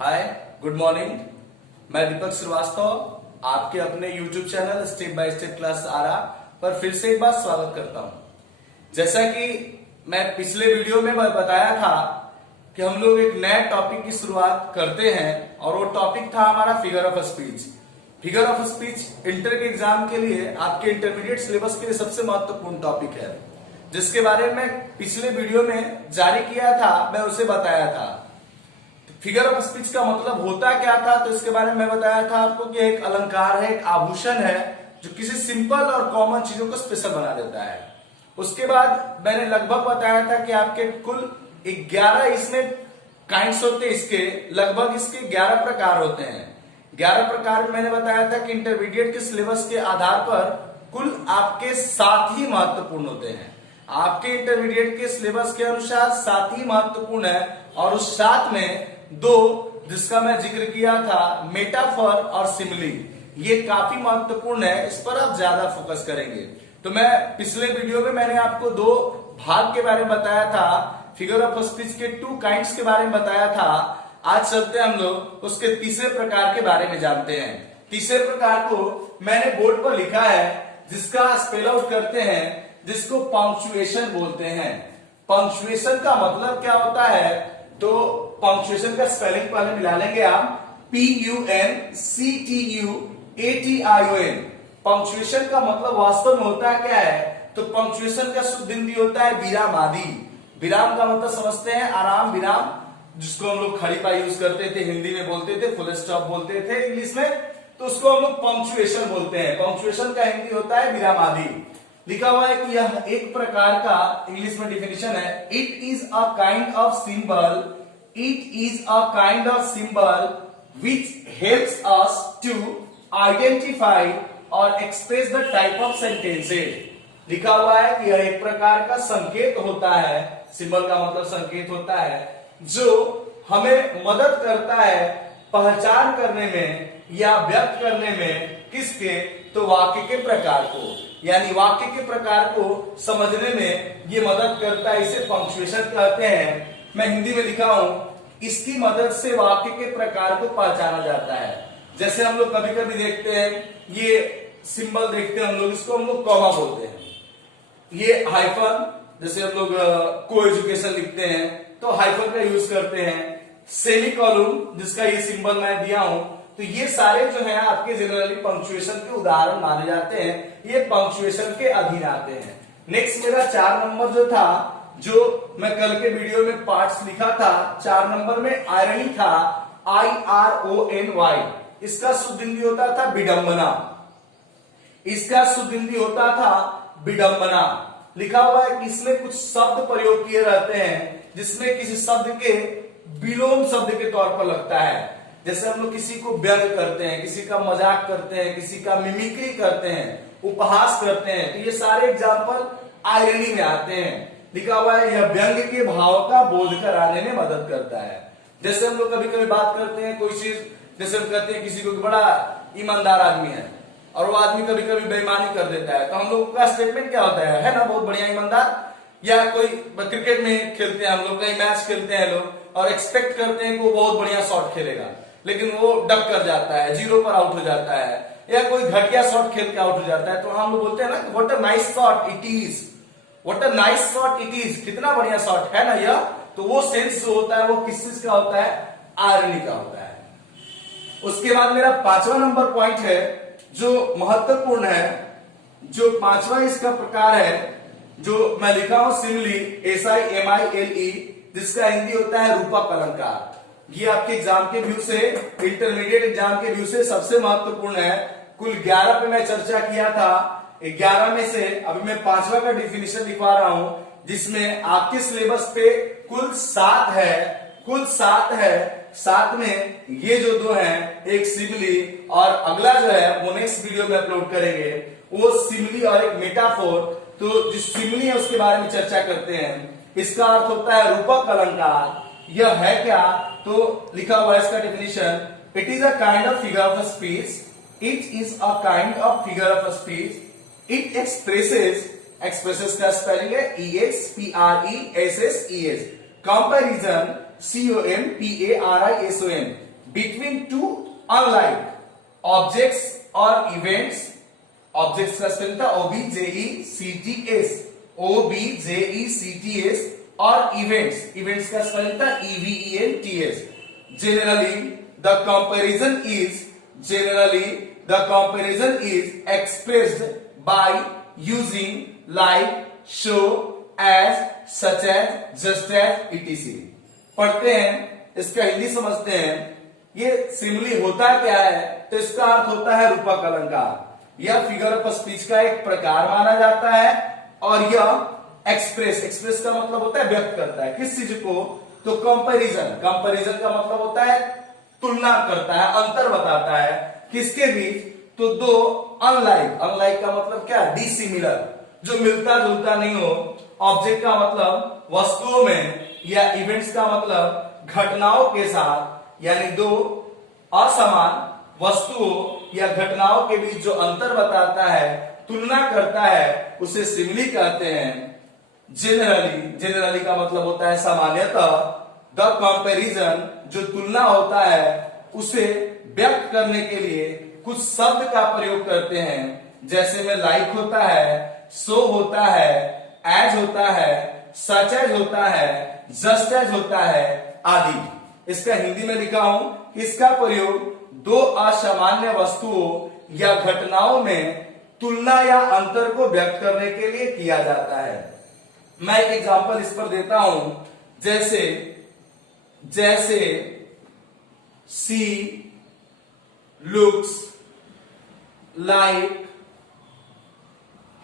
हाय, good morning. मैं दीपक श्रीवास्तव आपके अपने YouTube channel step by step class Ara पर फिर से एक बार स्वागत करता हूं। जैसा कि मैं पिछले वीडियो में बताया था कि हम लोग एक नए टॉपिक की शुरुआत करते हैं और वो टॉपिक था हमारा figure of speech. Figure of speech inter के एग्जाम के लिए आपके इंटरमीडिएट सिलेबस के लिए सबसे महत्वपूर्ण टॉपिक है, जिसके बारे में पिछले वीडियो में जारी किया था, मैं उसे बताया था। फिगर ऑफ स्पीच का मतलब होता क्या था, तो इसके बारे में मैं बताया था आपको कि एक अलंकार है, एक आभूषण है जो किसी सिंपल और कॉमन चीजों को स्पेशल बना देता है। उसके बाद मैंने लगभग बताया था कि आपके कुल 11 इसमें काइंड्स होते हैं, इसके लगभग इसके 11 प्रकार होते हैं। 11 प्रकार में मैंने बताया था कि इंटरमीडिएट के सिलेबस के आधार पर कुल आपके 7 ही महत्वपूर्ण होते हैं। आपके इंटरमीडिएट के सिलेबस के अनुसार 7 ही महत्वपूर्ण है और उस 7 में 2 जिसका मैं जिक्र किया था, मेटाफर और सिमिली, ये काफी महत्वपूर्ण है, इस पर आप ज्यादा फोकस करेंगे। तो मैं पिछले वीडियो में मैंने आपको 2 भाग के बारे में बताया था, फिगर ऑफ स्पीच के 2 काइंड्स के बारे में बताया था। आज चलते हैं हम लोग उसके तीसरे प्रकार के बारे में जानते हैं। तीसरे प्रकार को मैंने बोर्ड पर लिखा है, जिसका स्पेल आउट करते हैं, जिसको पंक्चुएशन बोलते हैं। पंक्चुएशन का मतलब क्या होता है, तो पंक्चुएशन का स्पेलिंग पहले मिला लेंगे आप, PUNCTUATION। पंक्चुएशन का मतलब वास्तव में होता है क्या है, तो पंक्चुएशन का शुद्ध हिंदी होता है विराम आदि। विराम का मतलब समझते हैं आराम विराम, जिसको हम लोग खड़ी पाई यूज करते थे, हिंदी में बोलते थे, फुल स्टॉप बोलते थे इंग्लिश में, तो उसको हम लोग पंक्चुएशन बोलते हैं। पंक्चुएशन का हिंदी होता है विराम आदि। लिखा हुआ है कि यह एक प्रकार का, इंग्लिश में डिफिनेशन है, it is a kind of symbol, it is a kind of symbol which helps us to identify और express the type of sentences. लिखा हुआ है कि यह एक प्रकार का संकेत होता है, सिंबल का मतलब संकेत होता है, जो हमें मदद करता है पहचान करने में या व्यक्त करने में, किसके, तो वाक्य के प्रकार को, यानी वाक्य के प्रकार को समझने में ये मदद करता है। इसे पंक्चुएशन कहते हैं। मैं हिंदी में लिखा हूं, इसकी मदद से वाक्य के प्रकार को पहचाना जाता है। जैसे हम लोग कभी कभी देखते हैं, ये सिंबल देखते हैं हम लोग, इसको हम लोग कॉमा बोलते हैं। ये हाइफन, जैसे हम लोग को एजुकेशन लिखते हैं तो हाइफन का यूज करते हैं। सेमी कॉलम, जिसका ये सिंबल मैं दिया हूं, तो ये सारे जो है आपके जनरली पंक्चुएशन के उदाहरण माने जाते हैं, ये पंक्चुएशन के अधीन आते हैं। नेक्स्ट मेरा 4 नंबर जो था, जो मैं कल के वीडियो में पार्ट्स लिखा था, 4 नंबर में आयरनी था, IRONY। इसका शुद्ध हिंदी होता था विडंबना, इसका शुद्ध हिंदी होता था विडंबना। लिखा हुआ है कि इसमें कुछ शब्द प्रयोग किए रहते हैं, जिसमें किसी शब्द के विलोम शब्द के तौर पर लगता है। जैसे हम लोग किसी को व्यंग करते हैं, किसी का मजाक करते हैं, किसी का मिमिक्री करते हैं, उपहास करते हैं, तो ये सारे एग्जाम्पल आयरनी में आते हैं। लिखा हुआ है यह व्यंग के भाव का बोध कराने में मदद करता है। जैसे हम लोग कभी कभी बात करते हैं कोई चीज, जैसे हम कहते हैं किसी को बड़ा ईमानदार आदमी है और वो आदमी कभी कभी बेईमानी कर देता है, तो हम लोग का स्टेटमेंट क्या होता है ना, बहुत बढ़िया ईमानदार। या कोई क्रिकेट में खेलते हैं हम लोग, कई मैच खेलते हैं लोग और एक्सपेक्ट करते हैं कि वो बहुत बढ़िया शॉट खेलेगा, लेकिन वो डक कर जाता है, 0 पर आउट हो जाता है, या कोई घटिया शॉट खेल के आउट हो जाता है, तो हम लोग बोलते हैं ना, what a nice shot it is, what a nice shot it is, कितना बढ़िया शॉट है ना यह। तो वो सेंस जो होता है वो किस चीज का होता है, आयरनी का होता है। उसके बाद मेरा 5वां नंबर पॉइंट है जो महत्वपूर्ण है, जो 5वां इसका प्रकार है, जो मैं लिखा हूं सिमिली, SIMILE, जिसका हिंदी होता है रूपक अलंकार। ये आपके एग्जाम के व्यू से, इंटरमीडिएट एग्जाम के व्यू से सबसे महत्वपूर्ण है। कुल 11 पे मैं चर्चा किया था, 11 में से अभी मैं 5वां का डिफिनेशन लिखवा रहा हूं, जिसमें आपके सिलेबस पे कुल 7 है, कुल 7 है। 7 में ये जो 2 हैं, एक सिमिली और अगला जो है वो नेक्स्ट वीडियो में अपलोड करेंगे, वो सिमिली और एक मेटाफोर। तो जो सिमिली है उसके बारे में चर्चा करते हैं। इसका अर्थ होता है रूपक अलंकार। यह है क्या, तो लिखा हुआ है इसका definition, it is a kind of figure of speech, it is a kind of figure of speech, it expresses का स्पेलिंग है EXPRESSES, comparison COMPARISON, between two unlike objects और इवेंट्स। ऑब्जेक्ट्स का स्पेलिंग था OBJECTS, OBJECTS, और events, events का spelling था EVENTS। The comparison is expressed by using like, so, as, such as, just as, etc. पढ़ते हैं, इसका हिंदी समझते हैं। ये सिमिली होता क्या है? तो इसका अर्थ होता है रूपक अलंकार। यह फिगर ऑफ स्पीच का एक प्रकार माना जाता है और यह एक्सप्रेस का मतलब होता है व्यक्त करता है किस चीज को? तो कंपैरिजन का मतलब होता है तुलना करता है, अंतर बताता है किसके बीच? तो दो अनलाइक का मतलब क्या? डिसिमिलर, जो मिलता जुलता नहीं हो। ऑब्जेक्ट का मतलब वस्तुओं में, या इवेंट्स का मतलब घटनाओं के साथ, यानी दो असमान वस्तुओं या घटनाओं के बीच जो अंतर बताता है, तुलना करता है, उसे सिमिली कहते हैं। जेनरली का मतलब होता है सामान्यतः। द कंपैरिजन, जो तुलना होता है, उसे व्यक्त करने के लिए कुछ शब्द का प्रयोग करते हैं, जैसे में लाइक होता है, सो होता है, एज होता है, सच एज होता है, जस्ट एज होता है आदि। इसका हिंदी में लिखा हूं। इसका प्रयोग दो असामान्य वस्तुओं या घटनाओं में तुलना या अंतर को व्यक्त करने के लिए किया जाता है। मैं एक एग्जांपल इस पर देता हूं, जैसे सी लुक्स लाइक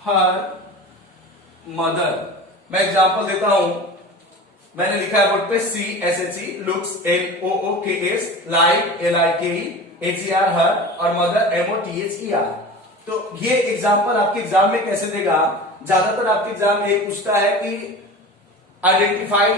हर मदर। मैं एग्जांपल देता हूं, मैंने लिखा है बोर्ड पे CSHE looks LOOKS, like LIKE, हर, और मदर MOTHER। तो ये एग्जांपल आपके एग्जाम में कैसे देगा? ज्यादातर आपके एग्जाम में ये पूछता है कि आइडेंटिफाई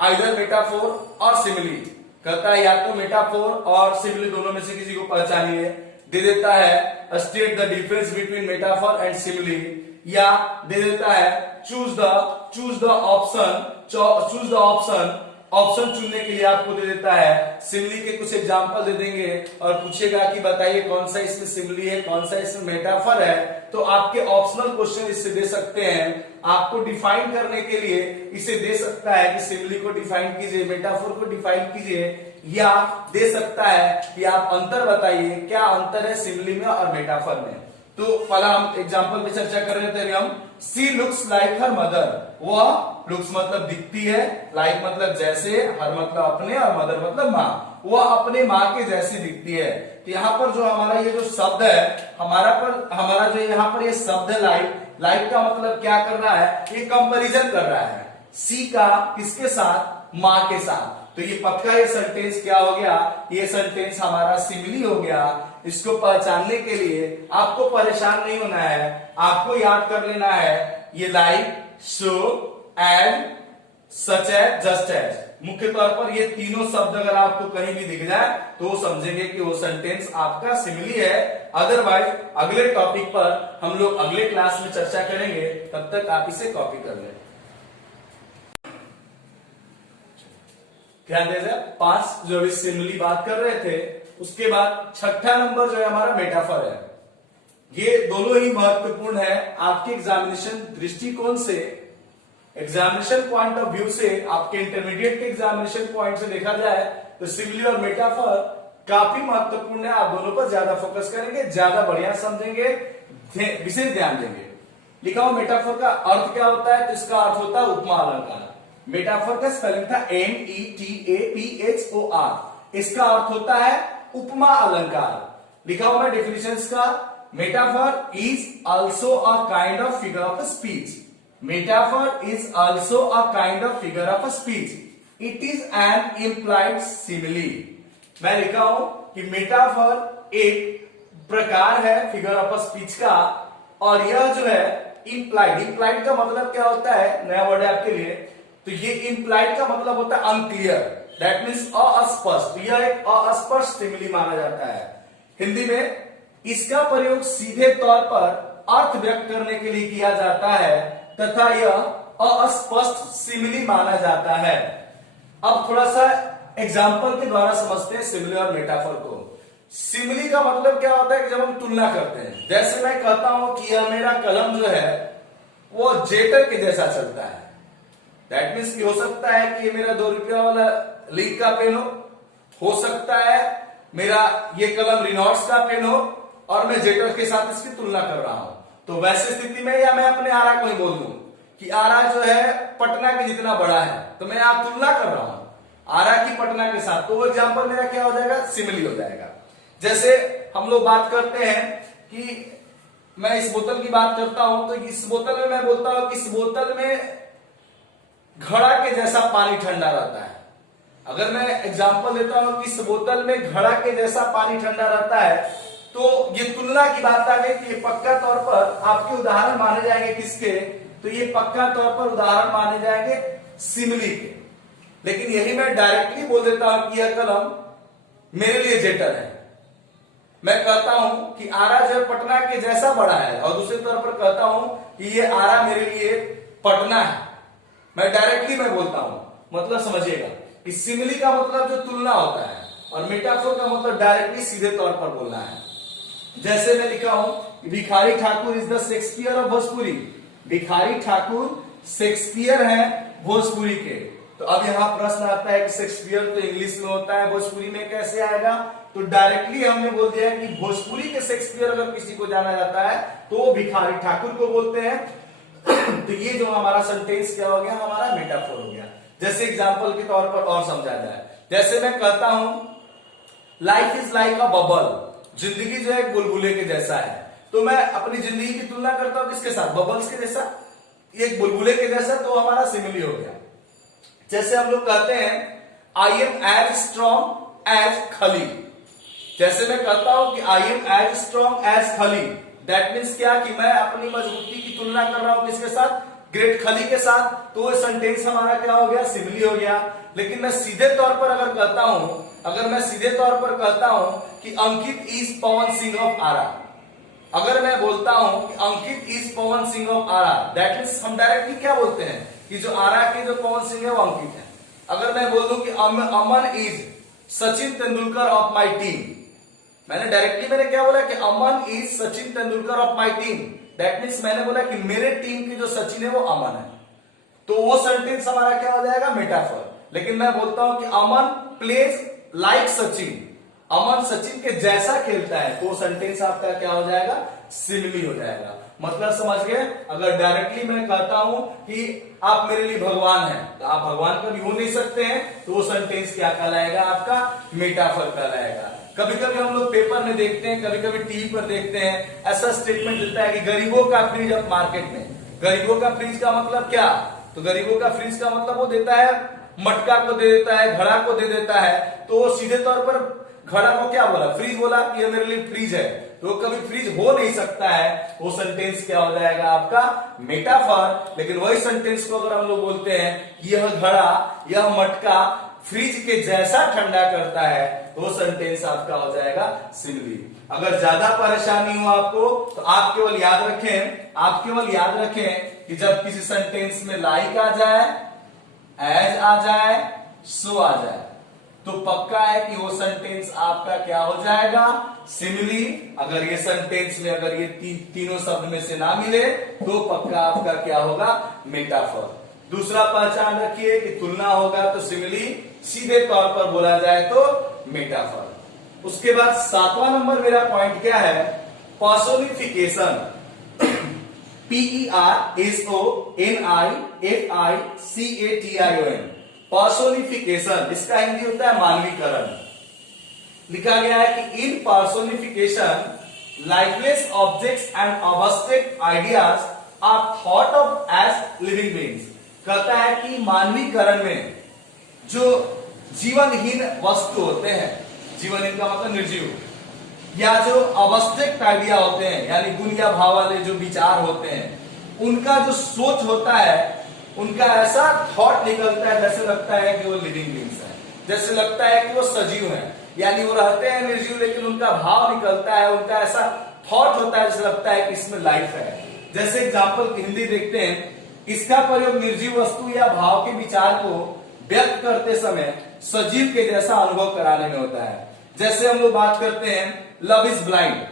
आइदर मेटाफोर और सिमिली, कहता है या तो मेटाफोर और सिमिली दोनों में से किसी को पहचानिए। दे देता है state the difference between metaphor and simile, या दे देता है चूज द ऑप्शन चुनने के लिए आपको दे देता है। सिमिली के कुछ एग्जांपल दे देंगे और पूछेगा कि बताइए कौन सा इसमें सिमिली है, कौन सा इसमें मेटाफर है। तो आपके ऑप्शनल क्वेश्चन इससे दे सकते हैं। आपको डिफाइन करने के लिए इसे दे सकता है कि सिमिली को डिफाइन कीजिए, मेटाफोर को डिफाइन कीजिए, या दे सकता है कि आप अंतर बताइए, क्या अंतर है सिमिली में और मेटाफर में। तो पहला हम एग्जांपल पे चर्चा कर रहे थे अभी हम। सी लुक्स लाइक हर मदर, वह लुक्स मतलब दिखती है, लाइक मतलब जैसे, हर मतलब अपने, और मदर मतलब माँ, वह अपने माँ के जैसी दिखती है। तो यहाँ पर जो हमारा ये जो शब्द है, हमारा जो यहाँ पर ये शब्द है लाइक का मतलब क्या कर रहा है? ये कंपैरिजन कर रहा है सी का किसके साथ? माँ के साथ। तो ये पक्का ये सेंटेंस क्या हो गया? ये सेंटेंस हमारा सिमिली हो गया। इसको पहचानने के लिए आपको परेशान नहीं होना है, आपको याद कर लेना है ये like, so, and, such as, just as. मुख्य तौर पर ये तीनों शब्द अगर आपको कहीं भी दिख जाए तो वो समझेंगे कि वो सेंटेंस आपका सिमिली है। अदरवाइज अगले टॉपिक पर हम लोग अगले क्लास में चर्चा करेंगे, तब तक आप इसे कॉपी कर लें। ध्यान दीजिए, 5 जो अभी सिमिली बात कर रहे थे, उसके बाद छठा नंबर जो है हमारा मेटाफर है। ये दोनों ही महत्वपूर्ण है आपके एग्जामिनेशन दृष्टिकोण से, एग्जामिनेशन पॉइंट ऑफ व्यू से, आपके इंटरमीडिएट के एग्जामिनेशन पॉइंट से देखा जाए तो सिमिली और मेटाफर काफी महत्वपूर्ण है। आप दोनों पर ज्यादा फोकस करेंगे, ज्यादा बढ़िया समझेंगे, विशेष ध्यान देंगे। लिखा हुआ मेटाफर का अर्थ क्या होता है? तो इसका अर्थ होता है उपमा अलंकार। मेटाफर का स्पेलिंग था METAPHOR। इसका अर्थ होता है उपमा अलंकार। लिखा हुआ डेफिनेशंस का, metaphor is also a kind of figure of speech. Metaphor is also a kind of figure of speech. It is an implied simile. मैं लिखा हूं कि मेटाफर एक प्रकार है फिगर ऑफ स्पीच का, और यह जो है इंप्लाइड का मतलब क्या होता है? नया वर्ड है आपके लिए। तो ये इंप्लाइड का मतलब होता है अनक्लियर, दैट मीन्स अस्पष्ट। यह एक अस्पष्ट सिमिली माना जाता है। हिंदी में इसका प्रयोग सीधे तौर पर अर्थ व्यक्त करने के लिए किया जाता है तथा यह अस्पष्ट सिमिली माना जाता है। अब थोड़ा सा एग्जाम्पल के द्वारा समझते हैं सिमिली और मेटाफर को। सिमिली का मतलब क्या होता है कि जब हम तुलना करते हैं, जैसे मैं कहता हूं कि यह मेरा कलम जो है वो जेटर के जैसा चलता है। दैट मीन्स कि हो सकता है कि ये मेरा 2 रुपया वाला लीग का पेन हो सकता है मेरा ये कलम रिनॉल्ड्स का पेन हो, और मैं जेटर के साथ इसकी तुलना कर रहा हूं। तो वैसे स्थिति में या मैं अपने आरा को ही बोल दूं कि आरा जो है पटना के जितना बड़ा है, तो मैं आप तुलना कर रहा हूं आरा की पटना के साथ, तो वो एग्जाम्पल मेरा क्या हो जाएगा, सिमिली हो जाएगा। जैसे हम लोग बात करते हैं कि मैं इस बोतल की बात करता हूं, तो इस बोतल में मैं बोलता हूं कि इस बोतल में घड़ा के जैसा पानी ठंडा रहता है। अगर मैं एग्जाम्पल देता हूं कि इस बोतल में घड़ा के जैसा पानी ठंडा रहता है, तो ये तुलना की बात आ गई कि ये पक्का तौर पर आपके उदाहरण माने जाएंगे किसके, तो ये पक्का तौर पर उदाहरण माने जाएंगे सिमिली के। लेकिन यही मैं डायरेक्टली बोल देता हूं कि यह कलम मेरे लिए जेटर है। मैं कहता हूं कि आरा जो पटना के जैसा बड़ा है, और दूसरे तौर पर कहता हूं कि ये आरा मेरे लिए पटना है। मैं डायरेक्टली मैं बोलता हूं, मतलब समझिएगा कि सिमिली का मतलब जो तुलना होता है, और मेटाफोर का मतलब डायरेक्टली सीधे तौर पर बोलना है। जैसे मैं लिखा हूं Bhikhari Thakur is the Shakespeare of Bhojpuri. Bhikhari Thakur Shakespeare है भोजपुरी के। तो अब यहां प्रश्न आता है कि शेक्सपियर तो इंग्लिश में होता है, भोजपुरी में कैसे आएगा? तो डायरेक्टली हमने बोल दिया है कि भोजपुरी के शेक्सपियर अगर किसी को जाना जाता है तो भिखारी ठाकुर को बोलते हैं। तो ये जो हमारा सेंटेंस क्या हो गया, हमारा मेटाफोर हो गया। जैसे एग्जांपल के तौर पर और समझा जाए, जैसे मैं कहता हूं life is like a bubble, जिंदगी जो है एक बुलबुले के जैसा है। तो मैं अपनी जिंदगी की तुलना करता हूं किसके साथ, बबल्स के जैसा, एक बुलबुले के जैसा, तो हमारा सिमिली हो गया। जैसे हम लोग कहते हैं I am as strong as Khali. जैसे मैं कहता हूं कि I am as strong as Khali, that means क्या कि मैं अपनी मजबूती की तुलना कर रहा हूं किसके साथ, ग्रेट खली के साथ। तो वो सेंटेंस हमारा क्या हो गया, सिमिली हो गया। लेकिन मैं सीधे तौर पर अगर कहता हूं, अगर मैं सीधे तौर पर कहता हूं कि अंकित इज पवन सिंह ऑफ आरा, अगर मैं बोलता हूं कि Ankit is Pawan Singh of Ara, that means हम डायरेक्टली क्या बोलते हैं कि जो आरा के जो पवन सिंह है वो अंकित है। अगर मैं बोल दूं कि Aman is Sachin Tendulkar of my team, मैंने डायरेक्टली क्या बोला कि Aman is Sachin Tendulkar of my team, that means मैंने बोला कि मेरे टीम के जो सचिन है वो अमन है। तो वो सेंटेंस हमारा क्या हो जाएगा, मेटाफर। लेकिन मैं बोलता हूं कि अमन प्लेज लाइक सचिन, अमन सचिन के जैसा खेलता है, तो सेंटेंस आपका क्या हो जाएगा, सिमिली हो जाएगा। मतलब समझ गए? अगर डायरेक्टली मैं कहता हूं कि आप मेरे लिए भगवान हैं, तो आप भगवान कभी हो नहीं सकते हैं, तो वो सेंटेंस क्या कहलाएगा, आपका मेटाफर कहलाएगा। कभी कभी हम लोग पेपर में देखते हैं, कभी कभी टीवी पर देखते हैं, ऐसा स्टेटमेंट देता है कि गरीबों का फ्रिज अब मार्केट में। गरीबों का फ्रिज का मतलब क्या, तो गरीबों का फ्रिज का मतलब वो देता है मटका को दे देता है, घड़ा को दे देता है। तो सीधे तौर पर घड़ा को क्या बोला, फ्रिज बोला कि ये मेरे लिए फ्रिज है, तो कभी फ्रिज हो नहीं सकता है। वो सेंटेंस क्या हो जाएगा, आपका मेटाफर। लेकिन वही सेंटेंस को अगर हम लोग बोलते हैं कि यह घड़ा, यह मटका फ्रिज के जैसा ठंडा करता है, तो वो सेंटेंस आपका हो जाएगा सिमिली। अगर ज्यादा परेशानी हो आपको, तो आप केवल याद रखें, आप केवल याद रखें कि जब किसी सेंटेंस में लाइक आ जाए, एज आ जाए, सो आ जाए, तो पक्का है कि वो सेंटेंस आपका क्या हो जाएगा, सिमिली। अगर ये सेंटेंस में अगर ये तीनों शब्द में से ना मिले, तो पक्का आपका क्या होगा, मेटाफर। दूसरा पहचान रखिए कि तुलना होगा तो सिमिली, सीधे तौर पर बोला जाए तो मेटाफर। उसके बाद 7वां नंबर मेरा पॉइंट क्या है, पर्सोनिफिकेशन। PERSONIFICATION, पर्सोनिफिकेशन, इसका हिंदी होता है मानवीकरण। लिखा गया है कि in personification lifeless objects and abstract ideas are thought of as living beings. कहता है कि मानवीकरण में जो जीवनहीन वस्तु होते हैं, जीवनहीन का मतलब निर्जीव, या जो अब्स्ट्रैक्ट आइडिया होते हैं, यानी गुण या भाव वाले जो विचार होते हैं, उनका जो सोच होता है, उनका ऐसा थॉट निकलता है जैसे लगता है कि वो लिविंग बीइंग्स है, जैसे लगता है कि वो सजीव है। यानी वो रहते हैं निर्जीव, लेकिन उनका भाव निकलता है, उनका ऐसा थॉट होता है जैसे लगता है कि इसमें लाइफ है। जैसे एग्जाम्पल हिंदी देखते हैं, इसका प्रयोग निर्जीव वस्तु या भाव के विचार को व्यक्त करते समय सजीव के जैसा अनुभव कराने में होता है। जैसे हम लोग बात करते हैं लव इज ब्लाइंड,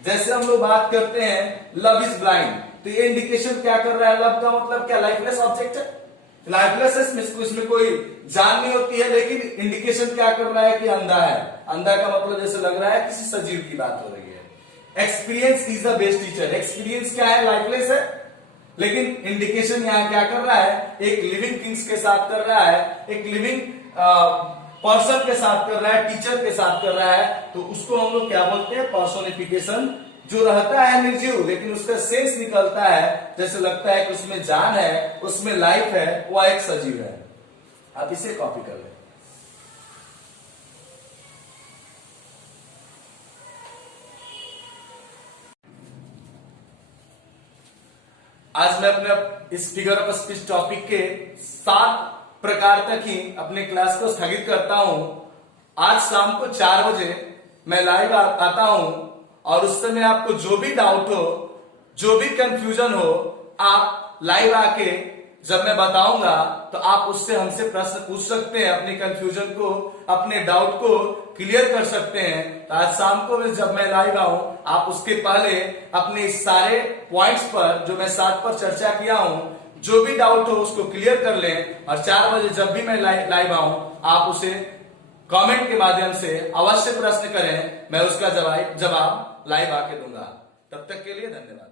जैसे हम लोग बात करते हैं लव इज ब्लाइंड, तो ये इंडिकेशन क्या कर रहा है? लव का मतलब क्या? लाइफलेस ऑब्जेक्ट है। लाइफलेस इसमें कोई जान नहीं होती है, लेकिन इंडिकेशन क्या कर रहा है कि अंधा है। अंधा का मतलब जैसे लग रहा है किसी सजीव की बात हो रही है। Experience is the best teacher, experience क्या है? लाइफलेस है, लेकिन इंडिकेशन यहां क्या कर रहा है? एक लिविंग थिंग्स के साथ कर रहा है, एक लिविंग पर्सन के साथ कर रहा है, टीचर के साथ कर रहा है, तो उसको हम लोग क्या बोलते हैं? पर्सोनिफिकेशन। जो रहता है निर्जीव लेकिन उसका सेंस निकलता है, जैसे लगता है कि उसमें जान है, उसमें लाइफ है, वह एक सजीव है। आप इसे कॉपी कर लें। आज मैं अपने इस फिगर ऑफ स्पीच टॉपिक के 7 प्रकार तक ही अपने क्लास को स्थगित करता हूं। आज शाम को 4 बजे मैं लाइव आता हूं, और उस समय आपको जो भी डाउट हो, जो भी कंफ्यूजन हो, आप लाइव आके जब मैं बताऊंगा तो आप उससे हमसे प्रश्न पूछ सकते हैं, अपने कंफ्यूजन को, अपने डाउट को क्लियर कर सकते हैं। तो आज शाम को जब मैं लाइव आऊं, आप उसके पहले अपने इस सारे पॉइंट्स पर जो मैं 7 पर चर्चा किया हूं, जो भी डाउट हो उसको क्लियर कर लें, और 4 बजे जब भी मैं लाइव आऊं आप उसे कमेंट के माध्यम से अवश्य प्रश्न करें, मैं उसका जवाब लाइव आके दूंगा। तब तक के लिए धन्यवाद।